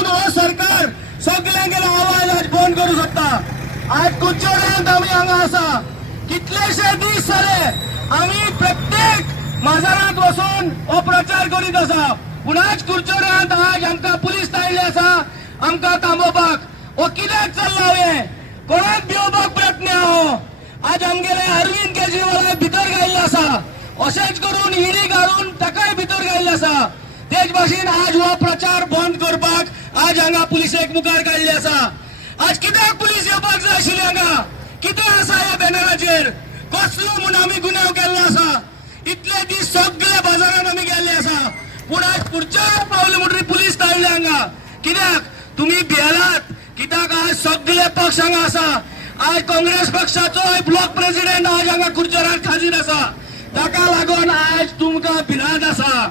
म्हणून हो सरकार सगळ्यांगेलो आवाज आज बंद करू शकता। आज कुचोऱ्यांत आम्ही हांगा आसा, कितलेशे दीस जाले आम्ही प्रत्येक माजारांत वचून हो प्रचार करीत आसा, पूण आज कुचोऱ्यांत आज आमकां पुलीस धाडले आसा आमकां थांबोवपाक। हो कित्याक चल्ला हे, कोणाक भिवपाक प्रयत्न हो। आज आमगेले अरविंद केजरीवाल भितर घायल्ले आसा, अशेंच करून ईडी घालून ताकाय भितर घायल्ले आसा। तेच भाशेन आज हो प्रचार बंद करपाक आज हांगा पुलिसेक मुखार काडले आसा। आज कित्याक पुलीस येवपाक जाय आशिल्ली हांगा, कितें आसा ह्या बॅनराचेर, कसलो म्हूण आमी गुन्यांव केल्लो आसा। इतले दीस सगळे बाजारात आमी गेल्ले आसा, पूण आज पुढच्या पावले म्हणटरी पुलीस धाडले हांगा। कित्याक तुमी भियेलात, कित्याक आज सगळे पक्ष हांगा आसा। आज काँग्रेस पक्षाचो ब्लॉक प्रेसिडेंट आज हांगा कुर्चोरात हाजीर आसा, ताका लागून आज तुमकां भिरांत आसा।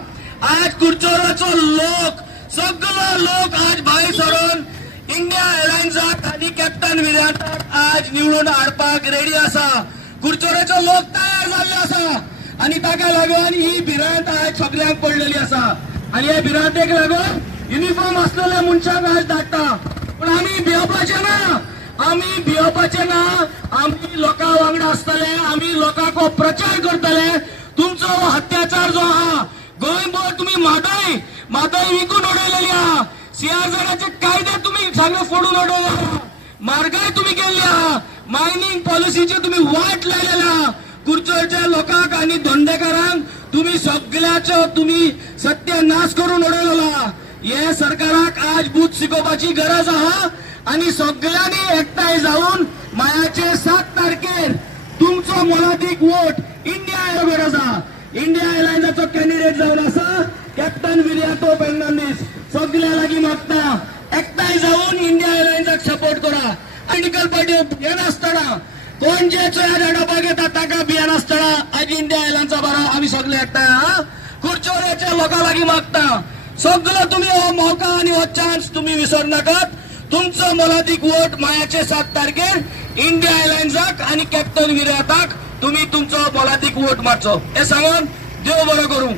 आज कुर्चोराचो लोक सगळो लोक आज भायर सरून इंडिया एअरलायन्साक आनी कॅप्टन विराटाक आज निवडून हाडपाक रेडी आसा। कुर्चोराचो लोक तयार जाल्ले आसा आनी ताका लागून ही भिरांत आज सगळ्यांक पडलेली आसा। आनी हे भिरांतेक लागून युनिफॉर्म आसलेल्या मनशाक आज धाडटा, पूण आमी भिवपाचे ना, आमी भिवपाचे ना। आमी लोकां वांगडा आसतले, आमी लोकांक हो प्रचार करतले। तुमचो अत्याचार जो आहा गोंयभर तुमी म्हादय विकून उडयलेली आहा, सीआरझेडाचे कायदे तुमी सगळे फोडून उडयले, म्हारगाय तुमी केल्ली आहा, मायनिंग पॉलिसीचे तुमी वाट लायलेला आहा। कुर्चोरच्या लोकांक आनी धंदेकारांक तुमी सगळ्याचो तुमी सत्यानाश करून उडयलेलो आहा। हे सरकाराक आज बूथ शिकोवपाची गरज आहा आनी सगळ्यांनी एकठांय जावन मायाचे 7 तारखेर तुमचो मोलादीक वोट इंडिया एअरवेज आसा, इंडिया एअरलायन्साचो कॅन्डिडेट जावन आसा कॅप्टन विराटो फर्नांडीस। सगळ्या लागीं मागता एकठांय जावन इंडिया एअरलायन्साक सपोर्ट करा। पॉलिटिकल पार्टी भियेन आसतना कोण जे चोया धाडपाक येता ताका भियेन आसतना आज इंडिया एअरलायन्सा बारा आमी सगळे एकठांय आहा। कुर्चोरेच्या लोकां लागीं मागता सगळो तुमी हो मौका आनी हो चान्स तुमी विसर नाकात। तुमचो मोलादीक वोट मायाचे 7 तारखेर इंडिया एअरलायन्साक आनी कॅप्टन विराटाक तुमी तुमचो मोलादीक वोट मारचो, हे सांगून देव बरो करूं।